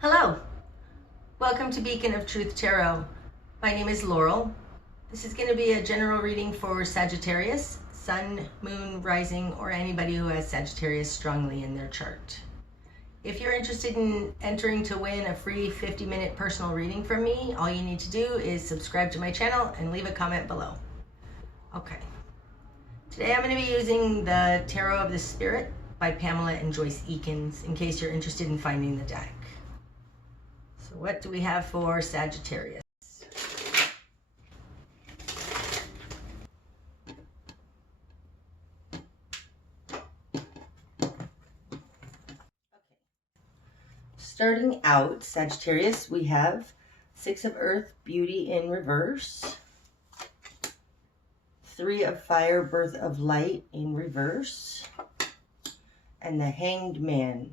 Hello, welcome to Beacon of Truth Tarot. My name is Laurel. This is going to be a general reading for Sagittarius, Sun, Moon, Rising, or anybody who has Sagittarius strongly in their chart. If you're interested in entering to win a free 50-minute personal reading from me, all you need to do is subscribe to my channel and leave a comment below. Okay. Today I'm going to be using the Tarot of the Spirit by Pamela and Joyce Eakins, in case you're interested in finding the deck. So what do we have for Sagittarius? Okay. Starting out, Sagittarius, we have Six of Earth, Beauty in reverse. Three of Fire, Birth of Light in reverse. And the Hanged Man.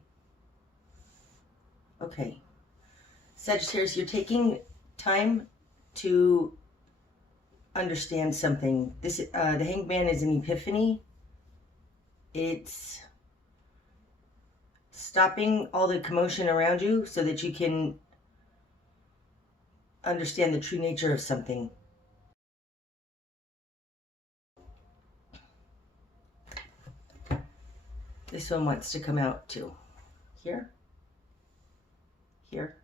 Okay. Sagittarius, you're taking time to understand something. This the Hanged Man is an epiphany. It's stopping all the commotion around you so that you can understand the true nature of something. This one wants to come out too. Here. Here.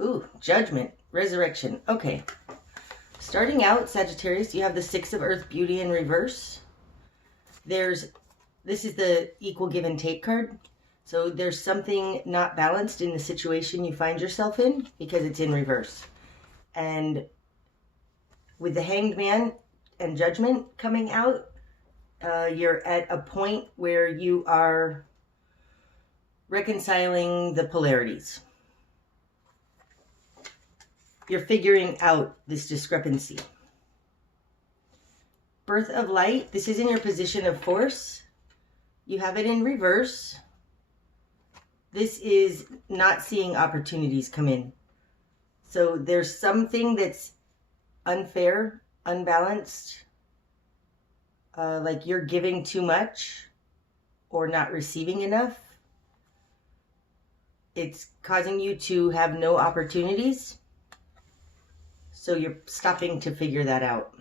Ooh, Judgment, Resurrection. Okay. Starting out, Sagittarius, you have the Six of Earth, Beauty in reverse. This is the equal give and take card. So there's something not balanced in the situation you find yourself in because it's in reverse. And with the Hanged Man and Judgment coming out, you're at a point where you are reconciling the polarities. You're figuring out this discrepancy. Birth of Light, this is in your position of force. You have it in reverse. This is not seeing opportunities come in. So there's something that's unfair, unbalanced, like you're giving too much or not receiving enough. It's causing you to have no opportunities. So you're stopping to figure that out.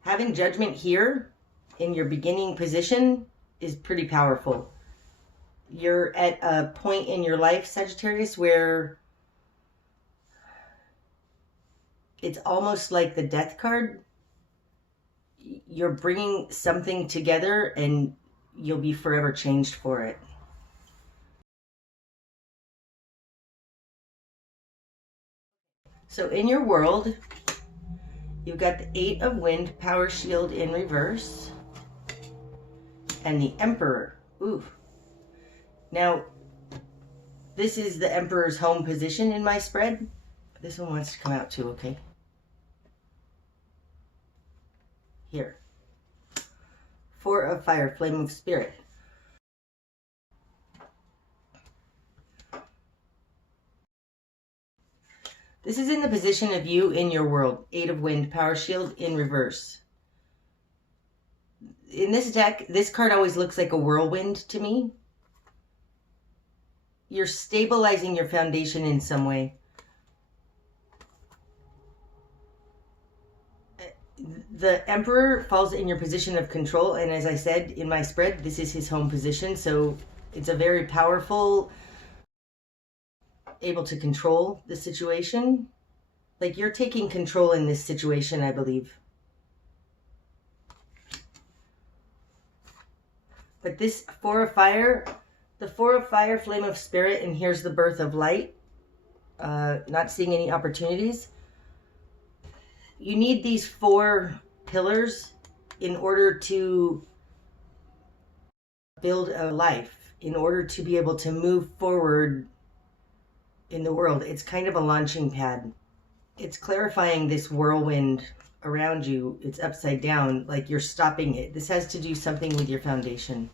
Having Judgment here in your beginning position is pretty powerful. You're at a point in your life, Sagittarius, where it's almost like the Death card. You're bringing something together and you'll be forever changed for it. So in your world, you've got the Eight of Wind, Power Shield in reverse, and the Emperor. Ooh. Now, this is the Emperor's home position in my spread. This one wants to come out too, okay? Here. Four of Fire, Flame of Spirit. This is in the position of you in your world. Eight of Wind, Power Shield in reverse. In this deck, this card always looks like a whirlwind to me. You're stabilizing your foundation in some way. The Emperor falls in your position of control, and as I said in my spread, this is his home position, so it's a very powerful, able to control the situation. Like you're taking control in this situation, I believe. But this Four of Fire, the Four of Fire, Flame of Spirit, and here's the Birth of Light. Not seeing any opportunities. You need these four pillars in order to build a life, in order to be able to move forward in the world. It's kind of a launching pad. It's clarifying this whirlwind around you. It's upside down, like you're stopping it. This has to do something with your foundation.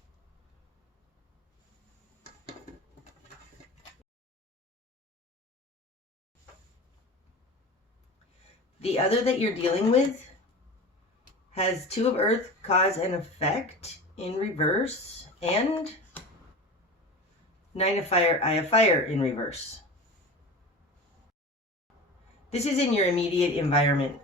The other that you're dealing with has Two of Earth, cause and effect, in reverse, and Nine of Fire, Eye of Fire in reverse. This is in your immediate environment.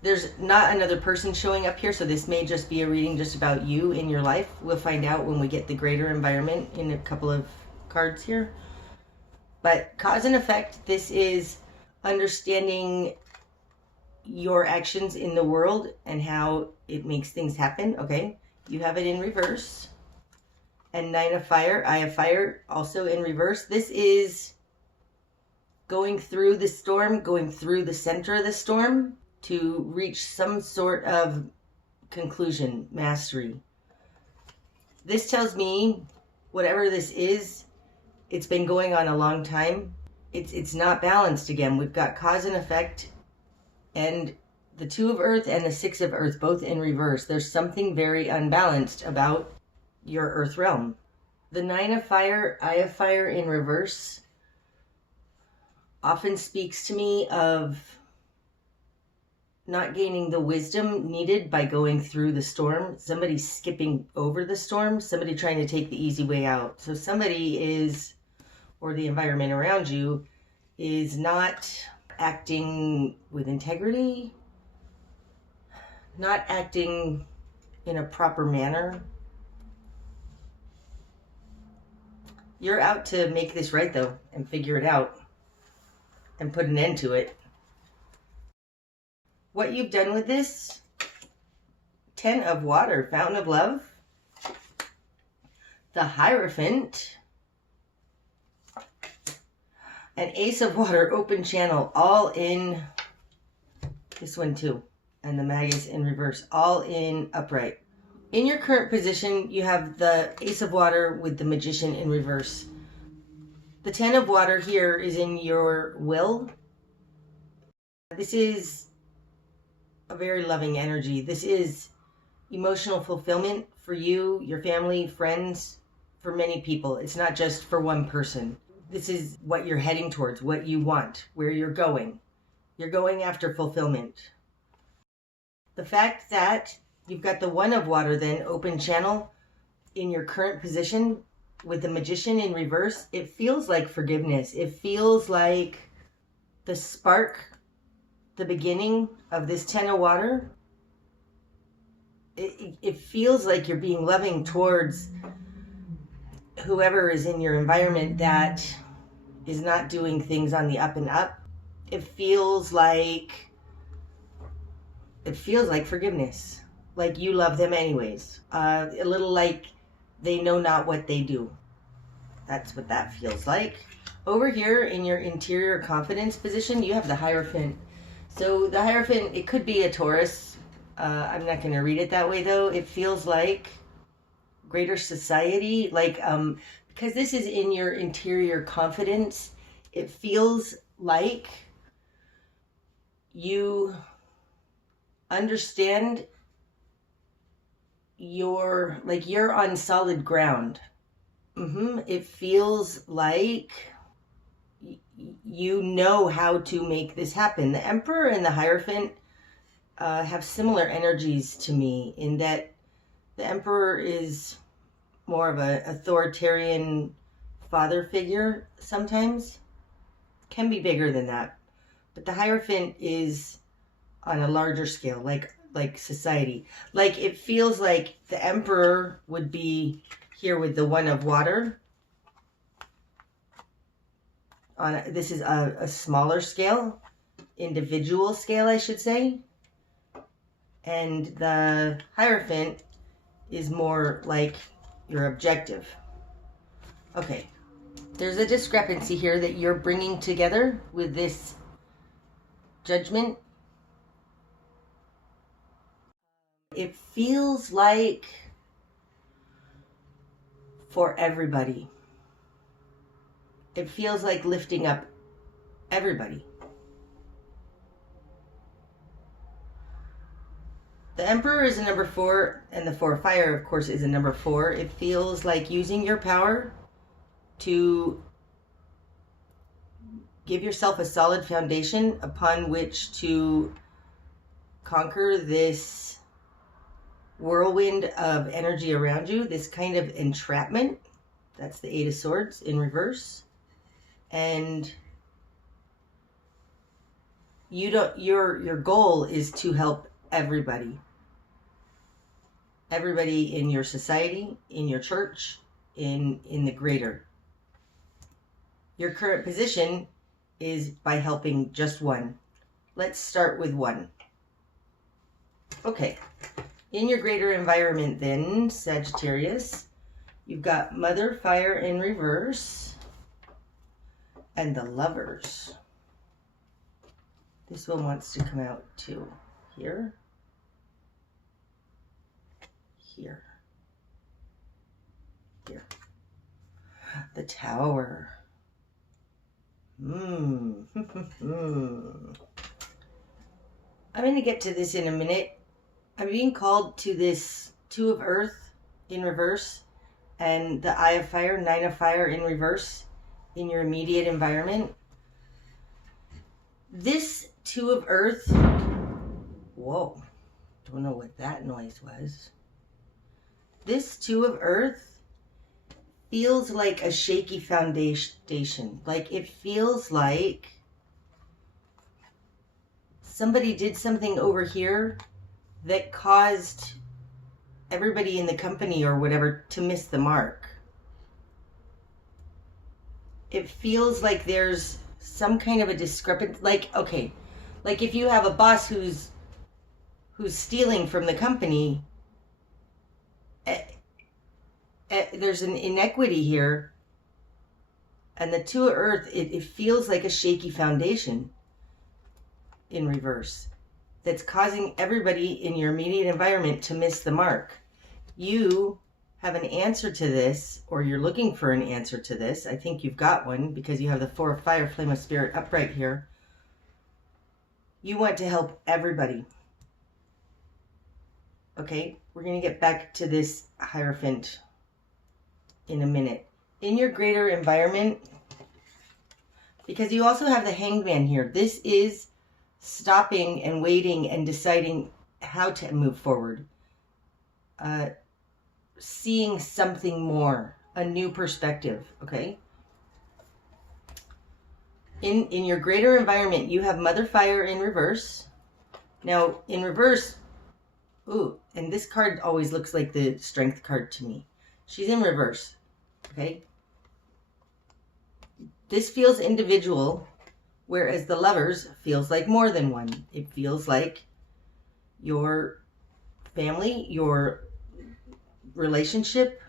There's not another person showing up here, so this may just be a reading just about you in your life. We'll find out when we get the greater environment in a couple of cards here. But cause and effect, this is understanding your actions in the world and how it makes things happen. Okay, you have it in reverse. And Nine of Fire, Eye of Fire, also in reverse. This is going through the storm, going through the center of the storm to reach some sort of conclusion, mastery. This tells me whatever this is, it's been going on a long time. It's not balanced again. We've got cause and effect and the Two of Earth and the Six of Earth both in reverse. There's something very unbalanced about your Earth realm. The Nine of Fire, Eye of Fire in reverse often speaks to me of not gaining the wisdom needed by going through the storm. Somebody skipping over the storm, somebody trying to take the easy way out. So somebody is, or the environment around you, is not acting with integrity, not acting in a proper manner. You're out to make this right, though, and figure it out and put an end to it. What you've done with this, 10 of Water, Fountain of Love, the Hierophant, and Ace of Water, Open Channel, all in this one too, and the Magus in reverse, all in upright. In your current position, you have the Ace of Water with the Magician in reverse. The 10 of Water here is in your will. This is a very loving energy. This is emotional fulfillment for you, your family, friends, for many people. It's not just for one person. This is what you're heading towards, what you want, where you're going. You're going after fulfillment. The fact that you've got the One of Water then, Open Channel, in your current position with the Magician in reverse, it feels like forgiveness. It feels like the spark, the beginning of this 10 of Water. It feels like you're being loving towards whoever is in your environment that is not doing things on the up and up. It feels like forgiveness, like you love them anyways. A little like they know not what they do. That's what that feels like. Over here in your interior confidence position, you have the Hierophant. So the Hierophant, it could be a Taurus. I'm not going to read it that way though. It feels like greater society, like because this is in your interior confidence, it feels like you understand you're on solid ground. It feels like you know how to make this happen. The Emperor and the Hierophant have similar energies to me in that the Emperor is more of an authoritarian father figure sometimes. Can be bigger than that. But the Hierophant is on a larger scale, like society. Like it feels like the Emperor would be here with the One of Water. This is a smaller scale, individual scale, I should say. And the Hierophant is more like your objective. Okay, there's a discrepancy here that you're bringing together with this Judgment. It feels like for everybody. It feels like lifting up everybody. The Emperor is a number 4, and the Four of Fire, of course, is a number 4. It feels like using your power to give yourself a solid foundation upon which to conquer this whirlwind of energy around you, this kind of entrapment. That's the Eight of Swords in reverse. And your goal is to help everybody. Everybody in your society, in your church, in the greater. Your current position is by helping just one. Let's start with one. Okay. In your greater environment then, Sagittarius, you've got Mother Fire in reverse and the Lovers. This one wants to come out too. Here. Here. Here. The Tower. I'm going to get to this in a minute. I'm being called to this Two of Earth in reverse and the Eye of Fire, Nine of Fire in reverse in your immediate environment. This Two of Earth, whoa, don't know what that noise was. This Two of Earth feels like a shaky foundation. Like it feels like somebody did something over here that caused everybody in the company or whatever to miss the mark. It feels like there's some kind of a discrepancy. Like, okay, like if you have a boss who's stealing from the company, there's an inequity here. And the Two of Earth, it feels like a shaky foundation in reverse that's causing everybody in your immediate environment to miss the mark. You have an answer to this, or you're looking for an answer to this. I think you've got one because you have the Four of Fire, Flame of Spirit upright here. You want to help everybody. Okay, we're going to get back to this Hierophant in a minute. In your greater environment, because you also have the Hanged Man here, this is stopping and waiting and deciding how to move forward. Seeing something more, a new perspective, okay? In your greater environment, you have Mother Fire in reverse. Now, in reverse, ooh, and this card always looks like the Strength card to me. She's in reverse, okay? This feels individual, whereas the Lovers feels like more than one. It feels like your family, your relationship,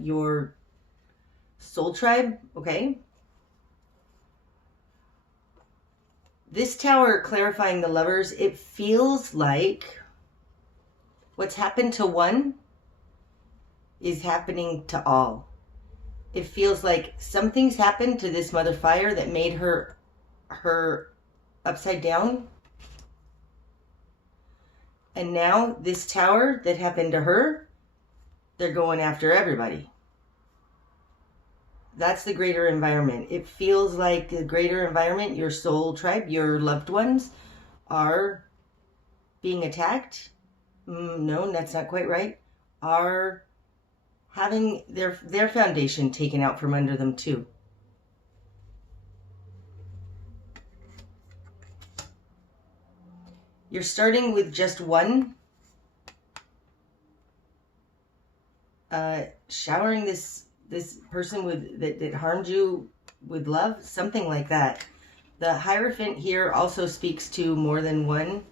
your soul tribe, okay? This Tower clarifying the Lovers, it feels like what's happened to one is happening to all. It feels like something's happened to this Mother Fire that made her upside down. And now this Tower that happened to her, they're going after everybody. That's the greater environment. It feels like the greater environment, your soul tribe, your loved ones are being attacked. No, that's not quite right. Are having their foundation taken out from under them too. You're starting with just one. Showering this person that harmed you with love, something like that. The Hierophant here also speaks to more than one.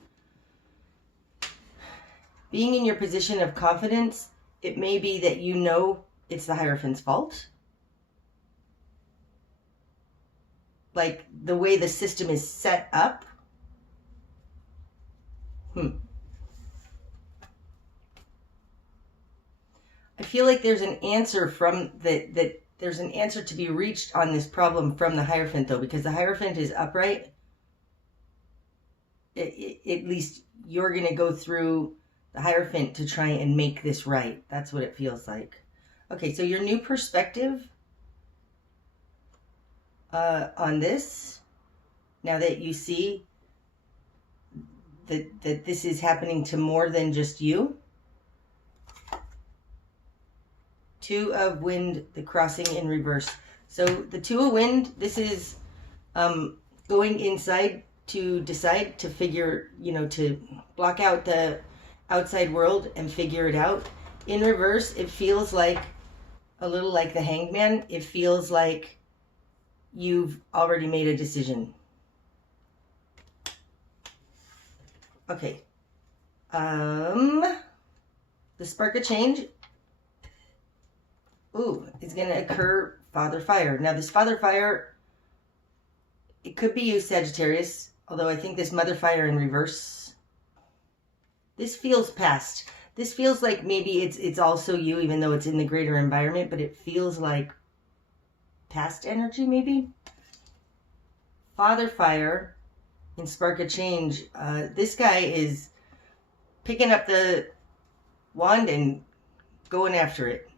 Being in your position of confidence, it may be that you know it's the Hierophant's fault. Like the way the system is set up. I feel like there's an answer from that there's an answer to be reached on this problem from the Hierophant though, because the Hierophant is upright. At least you're going to go through the Hierophant to try and make this right. That's what it feels like. Okay, so your new perspective on this, now that you see that this is happening to more than just you, Two of Wind, the crossing in reverse. So the Two of Wind, this is going inside to decide, to figure, to block out the outside world and figure it out. In reverse, it feels like a little like the Hangman. It feels like you've already made a decision. Okay. The spark of change, is going to occur Father Fire. Now, this Father Fire, it could be you, Sagittarius, although I think this Mother Fire in reverse, this feels past. This feels like maybe it's also you, even though it's in the greater environment, but it feels like past energy, maybe. Father Fire in Spark of Change, this guy is picking up the wand and going after it.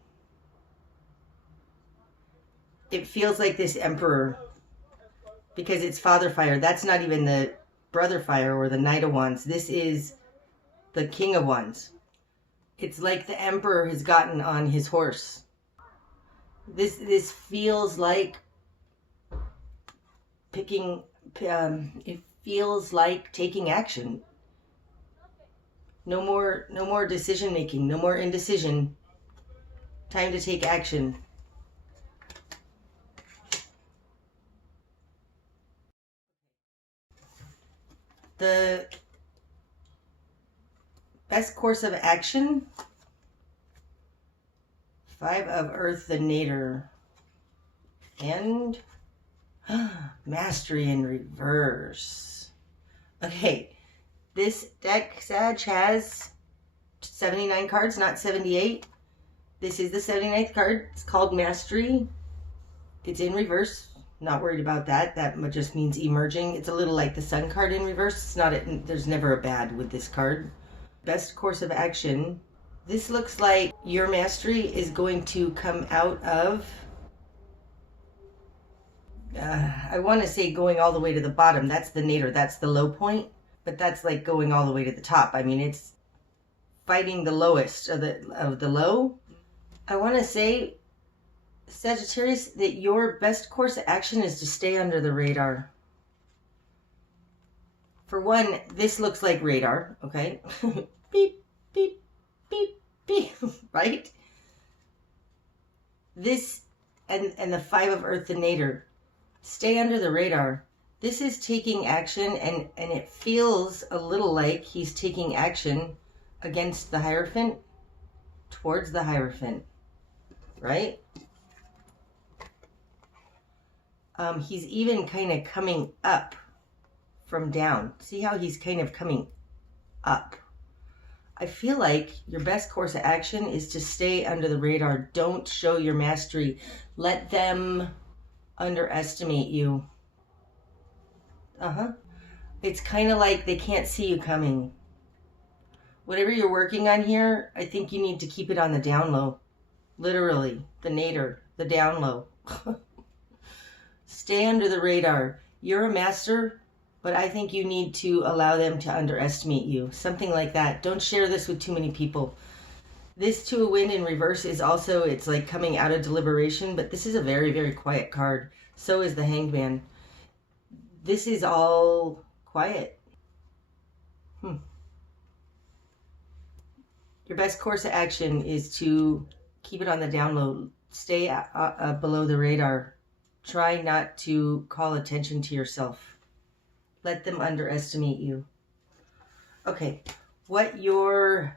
It feels like this Emperor, because it's Father Fire. That's not even the Brother Fire or the Knight of Wands. This is the King of Wands. It's like the Emperor has gotten on his horse. This feels like it feels like taking action. No more decision making, no more indecision. Time to take action. The best course of action, Five of Earth, the Nadir, and Mastery in reverse. Okay, this deck, Sag, has 79 cards, not 78. This is the 79th card. It's called Mastery. It's in reverse. Not worried about that. That just means emerging. It's a little like the Sun card in reverse. It's not. There's never a bad with this card. Best course of action. This looks like your mastery is going to come out of, I want to say going all the way to the bottom. That's the nadir. That's the low point. But that's like going all the way to the top. I mean, it's fighting the lowest of the low. I want to say, Sagittarius, that your best course of action is to stay under the radar. For one, this looks like radar, okay? Beep, beep, beep, beep, right? This and the Five of Earth, the Nadir, stay under the radar. This is taking action, and it feels a little like he's taking action against the Hierophant, towards the Hierophant, right? He's even kind of coming up from down. See how he's kind of coming up? I feel like your best course of action is to stay under the radar. Don't show your mastery. Let them underestimate you. It's kind of like they can't see you coming. Whatever you're working on here, I think you need to keep it on the down low. Literally, the nadir, the down low. Stay under the radar. You're a master, but I think you need to allow them to underestimate you. Something like that. Don't share this with too many people. This Two of Wind in reverse is also, it's like coming out of deliberation, but this is a very, very quiet card. So is the Hangman. This is all quiet. Your best course of action is to keep it on the down low. Stay below the radar. Try not to call attention to yourself. Let them underestimate you. Okay, what you're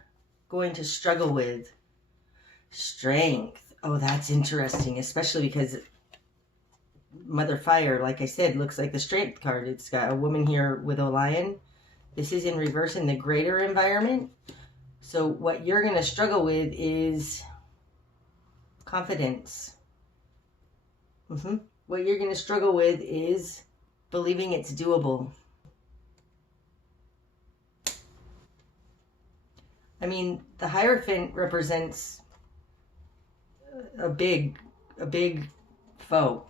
going to struggle with. Strength. Oh, that's interesting, especially because Mother Fire, like I said, looks like the Strength card. It's got a woman here with a lion. This is in reverse in the greater environment. So what you're going to struggle with is confidence. What you're going to struggle with is believing it's doable. I mean, the Hierophant represents a big foe.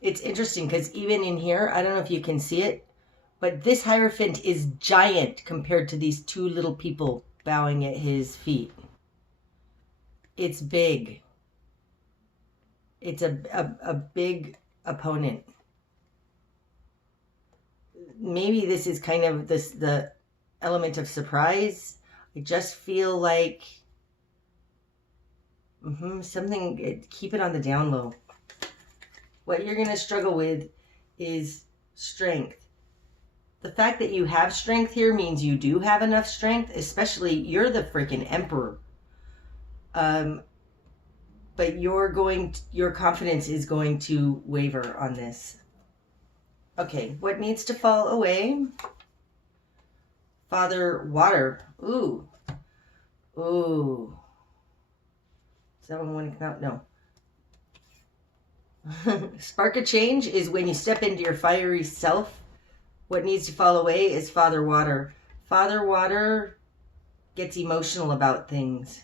It's interesting because even in here, I don't know if you can see it, but this Hierophant is giant compared to these two little people bowing at his feet. It's big. It's a big opponent. Maybe this is kind of the element of surprise. I just feel like something, keep it on the down low. What you're going to struggle with is strength. The fact that you have strength here means you do have enough strength, especially you're the freaking emperor. But your confidence is going to waver on this. Okay, what needs to fall away? Father Water. Ooh. Ooh. Does that one want to come out? No. Spark of change is when you step into your fiery self. What needs to fall away is Father Water. Father Water gets emotional about things.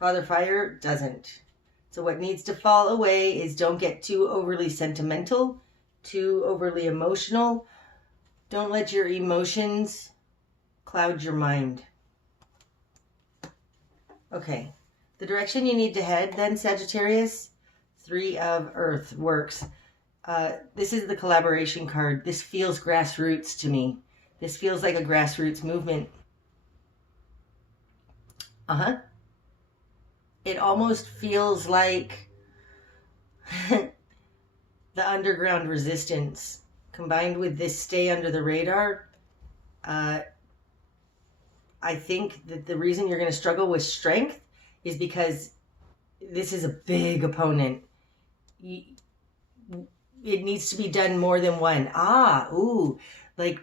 Father Fire doesn't. So what needs to fall away is don't get too overly sentimental, too overly emotional. Don't let your emotions cloud your mind. Okay, the direction you need to head then, Sagittarius, 3 of Earth works. This is the collaboration card. This feels grassroots to me. This feels like a grassroots movement. It almost feels like the underground resistance combined with this stay under the radar. I think that the reason you're going to struggle with strength is because this is a big opponent. It needs to be done more than one. Like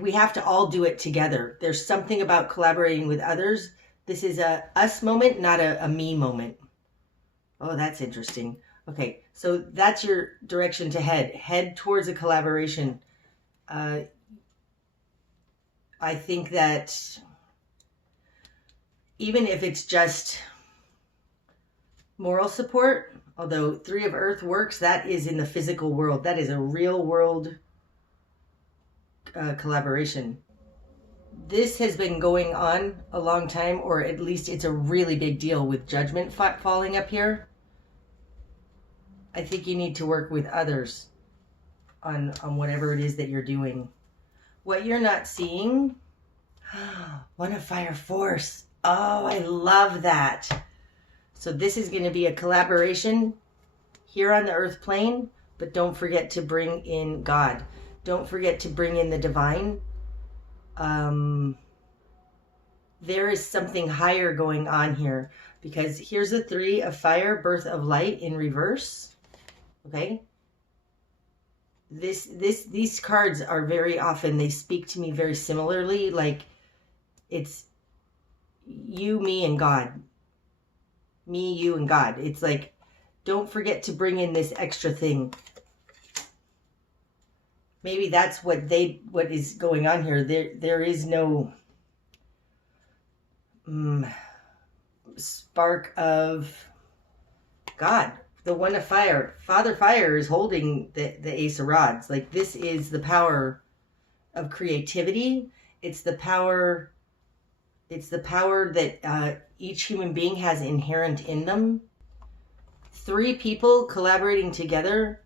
we have to all do it together. There's something about collaborating with others. This is a us moment, not a me moment. Oh, that's interesting. Okay, so that's your direction to head. Head towards a collaboration. I think that even if it's just moral support, although 3 of Earth works, that is in the physical world. That is a real world collaboration. This has been going on a long time, or at least it's a really big deal with judgment falling up here. I think you need to work with others on whatever it is that you're doing. What you're not seeing, one of Fire Force. Oh, I love that. So this is going to be a collaboration here on the earth plane, but don't forget to bring in God. Don't forget to bring in the divine. There is something higher going on here, because here's the 3 of Fire, Birth of Light in reverse. Okay. These cards are very often, they speak to me very similarly. Like it's you, me, and God. Me, you, and God. It's like, don't forget to bring in this extra thing. Maybe that's what is going on here. There is no spark of God. The one of Fire. Father Fire is holding the Ace of Rods. Like this is the power of creativity. It's the power that each human being has inherent in them. 3 people collaborating together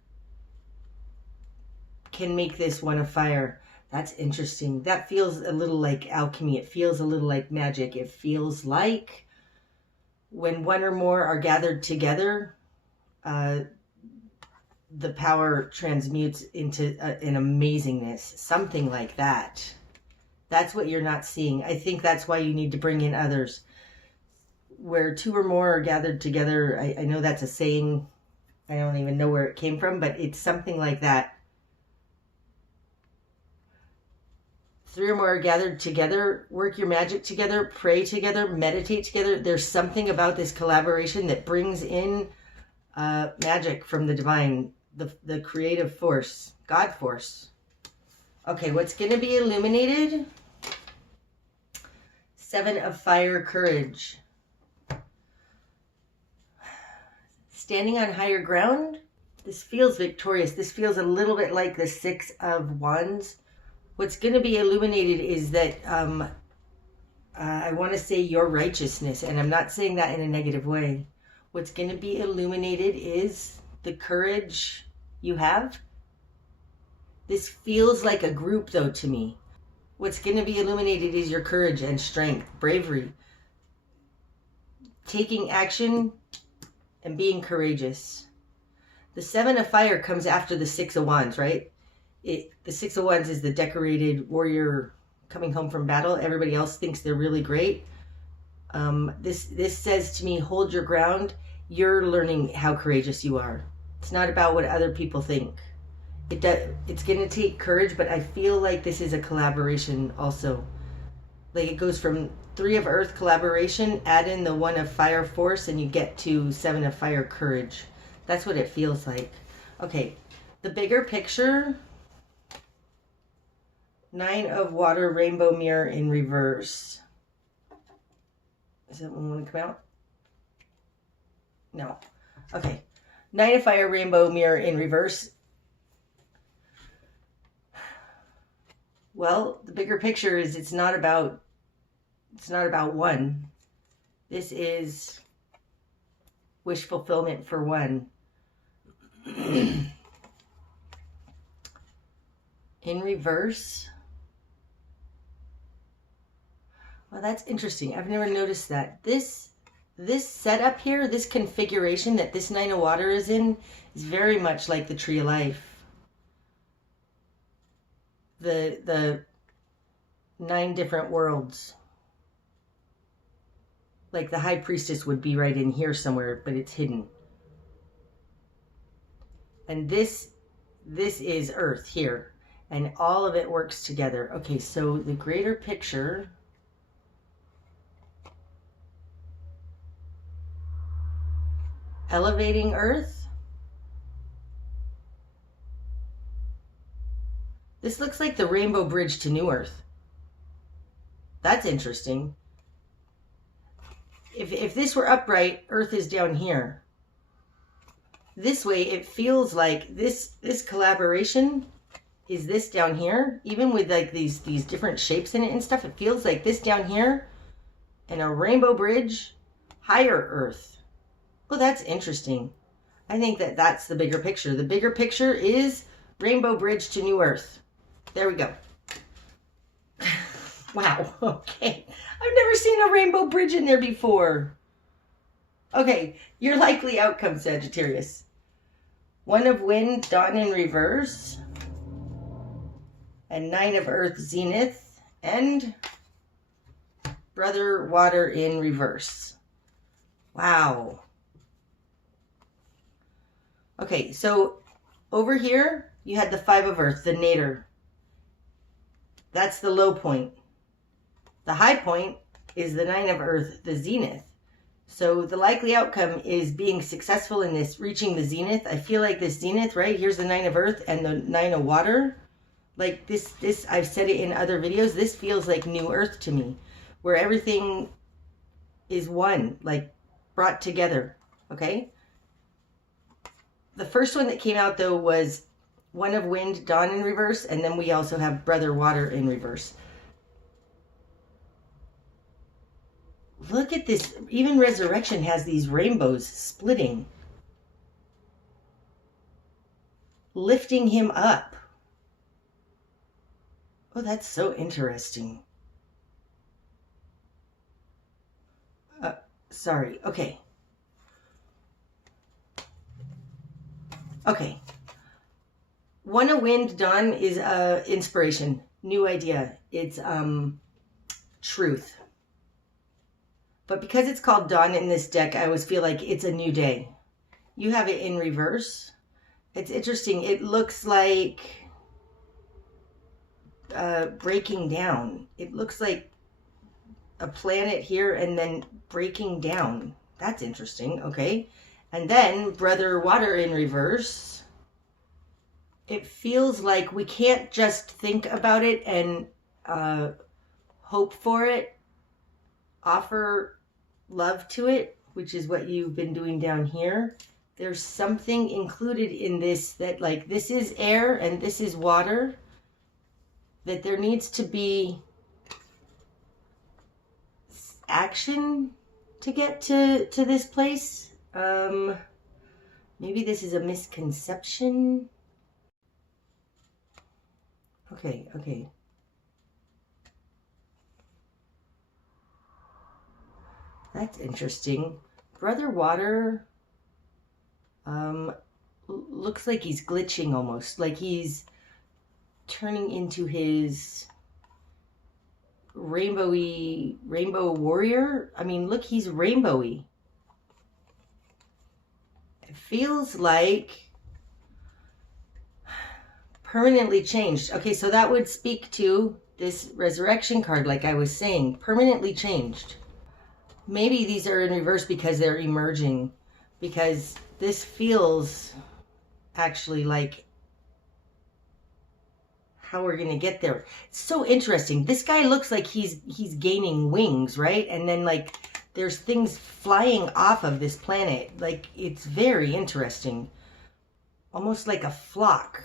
can make this one of Fire. That's interesting. That feels a little like alchemy. It feels a little like magic. It feels like when one or more are gathered together, the power transmutes into an amazingness. Something like that. That's what you're not seeing. I think that's why you need to bring in others. Where 2 or more are gathered together, I know that's a saying. I don't even know where it came from, but it's something like that. 3 or more are gathered together, work your magic together, pray together, meditate together. There's something about this collaboration that brings in magic from the divine, the creative force, God force. Okay, what's going to be illuminated? 7 of Fire, Courage. Standing on higher ground. This feels victorious. This feels a little bit like the 6 of Wands. What's going to be illuminated is that I want to say your righteousness, and I'm not saying that in a negative way. What's going to be illuminated is the courage you have. This feels like a group, though, to me. What's going to be illuminated is your courage and strength, bravery, taking action and being courageous. The Seven of Fire comes after the Six of Wands, right? The Six of Wands is the decorated warrior coming home from battle. Everybody else thinks they're really great. This says to me, hold your ground. You're learning how courageous you are. It's not about what other people think. It's going to take courage, but I feel like this is a collaboration also. Like it goes from Three of Earth collaboration, add in the One of Fire force, and you get to Seven of Fire courage. That's what it feels like. Okay, the bigger picture, Nine of Water, Rainbow Mirror in reverse. Is that one want to come out? No. Okay. Nine of Fire, Rainbow Mirror in reverse. Well, the bigger picture is it's not about one. This is wish fulfillment for one. In reverse. Well, that's interesting. I've never noticed that. This setup here, this configuration that this Nine of Water is in, is very much like the Tree of Life. The 9 different worlds. Like the High Priestess would be right in here somewhere, but it's hidden. And this is Earth here. And all of it works together. Okay, so the greater picture. Elevating Earth. This looks like the Rainbow Bridge to New Earth. That's interesting. If this were upright, Earth is down here. This way, it feels like this collaboration is this down here. Even with like these different shapes in it and stuff, it feels like this down here and a rainbow bridge, higher Earth. Well, that's interesting. I think that's the bigger picture. The bigger picture is Rainbow Bridge to New Earth. There we go. Wow, okay. I've never seen a rainbow bridge in there before. Okay, your likely outcome, Sagittarius. One of Wind, Dawn in reverse. And Nine of Earth, Zenith. And Brother Water in reverse. Wow. Okay, so over here, you had the Five of Earth, the Nadir. That's the low point. The high point is the Nine of Earth, the Zenith. So the likely outcome is being successful in this, reaching the Zenith. I feel like this Zenith, right? Here's the Nine of Earth and the Nine of Water. Like this, I've said it in other videos. This feels like New Earth to me, where everything is one, like brought together, okay? The first one that came out, though, was One of Wind, Dawn in reverse, and then we also have Brother Water in reverse. Look at this. Even Resurrection has these rainbows splitting. Lifting him up. Oh, that's so interesting. Sorry. Okay. Okay. One of Wind, Dawn is inspiration. New idea. It's truth. But because it's called Dawn in this deck, I always feel like it's a new day. You have it in reverse. It's interesting. It looks like breaking down. It looks like a planet here and then breaking down. That's interesting. Okay. And then Brother Water in reverse. It feels like we can't just think about it and hope for it. Offer love to it, which is what you've been doing down here. There's something included in this that, like, this is air and this is water. that there needs to be action to get to this place. Maybe this is a misconception. Okay. That's interesting. Brother Water looks like he's glitching almost, like he's turning into his rainbow warrior. I mean, look, he's rainbowy. It feels like permanently changed. Okay, so that would speak to this resurrection card, like I was saying, permanently changed. Maybe these are in reverse because they're emerging, because this feels actually like how we're going to get there. It's so interesting. This guy looks like he's gaining wings, right? And then like there's things flying off of this planet. Like it's very interesting. Almost like a flock.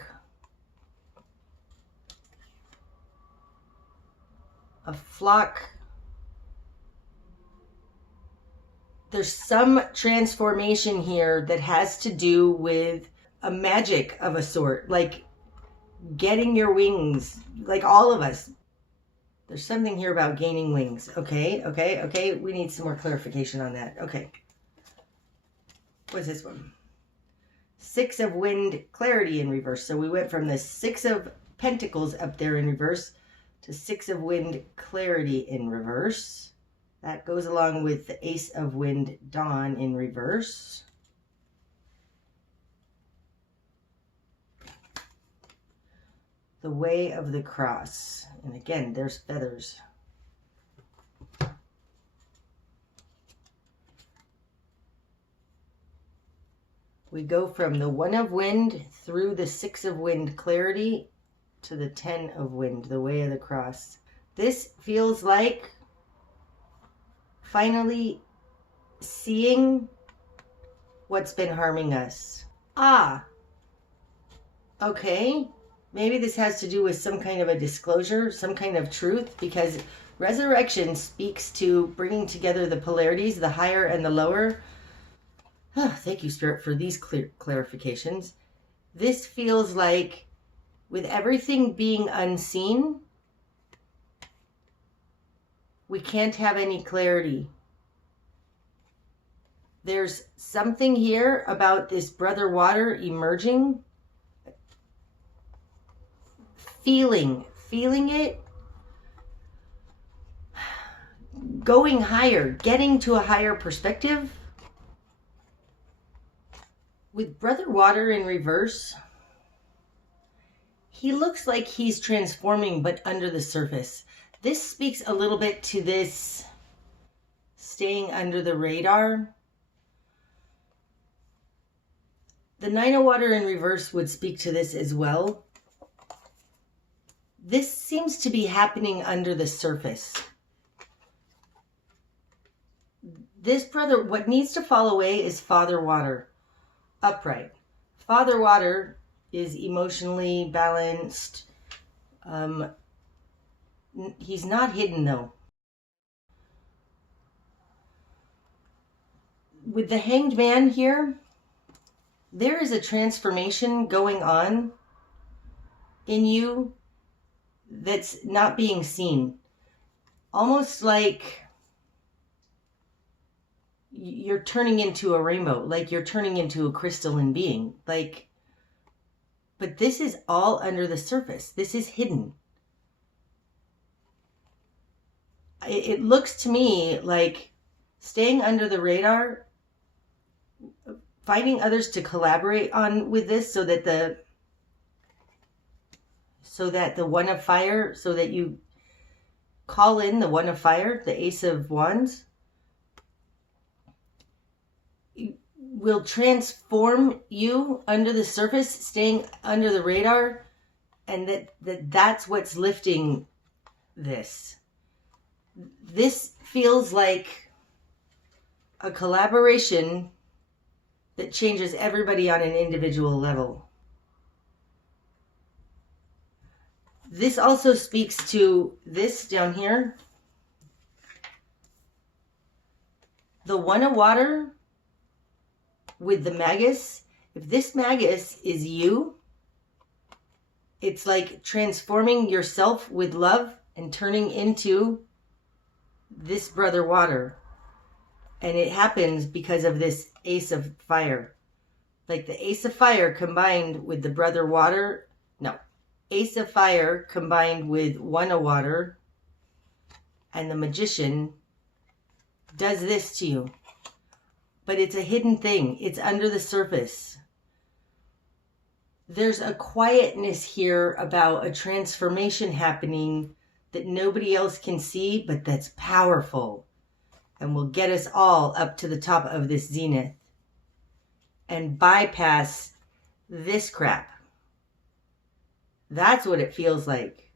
A flock. There's some transformation here that has to do with a magic of a sort, like getting your wings, like all of us. There's something here about gaining wings. Okay. We need some more clarification on that. Okay. What's this one? Six of Wind, clarity in reverse. So we went from the Six of Pentacles up there in reverse to Six of Wind, clarity in reverse. That goes along with the Ace of Wind, dawn in reverse. The Way of the Cross. And again, there's feathers. We go from the One of Wind through the Six of Wind, clarity, to the Ten of Wind, the Way of the Cross. This feels like finally seeing what's been harming us. Okay. Maybe this has to do with some kind of a disclosure, some kind of truth, because resurrection speaks to bringing together the polarities, the higher and the lower. Thank you, Spirit, for these clarifications. This feels like with everything being unseen, we can't have any clarity. There's something here about this Brother Water emerging. Feeling it, going higher, getting to a higher perspective. With Brother Water in reverse, he looks like he's transforming, but under the surface. This speaks a little bit to this staying under the radar. The Nine of Water in reverse would speak to this as well. This seems to be happening under the surface. This brother, what needs to fall away is Father Water, upright. Father Water is emotionally balanced. He's not hidden though. With the Hanged Man here, there is a transformation going on in you that's not being seen. Almost like you're turning into a rainbow, like you're turning into a crystalline being. Like, but this is all under the surface. This is hidden. It looks to me like staying under the radar, finding others to collaborate on with this so that the One of Fire, so that you call in the One of Fire, the Ace of Wands, will transform you under the surface, staying under the radar, and that's what's lifting this. This feels like a collaboration that changes everybody on an individual level. This also speaks to this down here. The one of water with the magus. If this magus is you, it's like transforming yourself with love and turning into this brother water. And it happens because of this ace of fire. Like the ace of fire combined with the brother water. No. Ace of fire combined with one of water. And the magician does this to you. But it's a hidden thing. It's under the surface. There's a quietness here about a transformation happening that nobody else can see, but that's powerful and will get us all up to the top of this zenith and bypass this crap. That's what it feels like.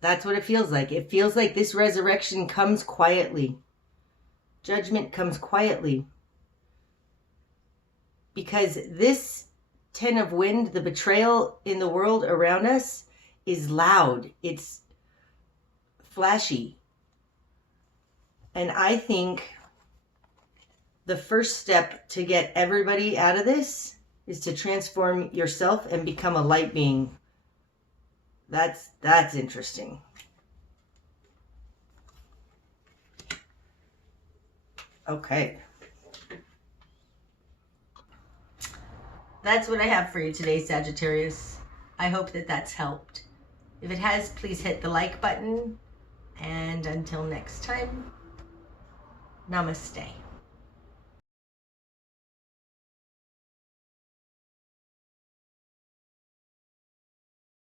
That's what it feels like. It feels like this resurrection comes quietly. Judgment comes quietly. Because this 10 of wind, the betrayal in the world around us, is loud. It's flashy. And I think the first step to get everybody out of this is to transform yourself and become a light being. That's interesting. Okay. That's what I have for you today, Sagittarius. I hope that that's helped. If it has, please hit the like button. And until next time, namaste.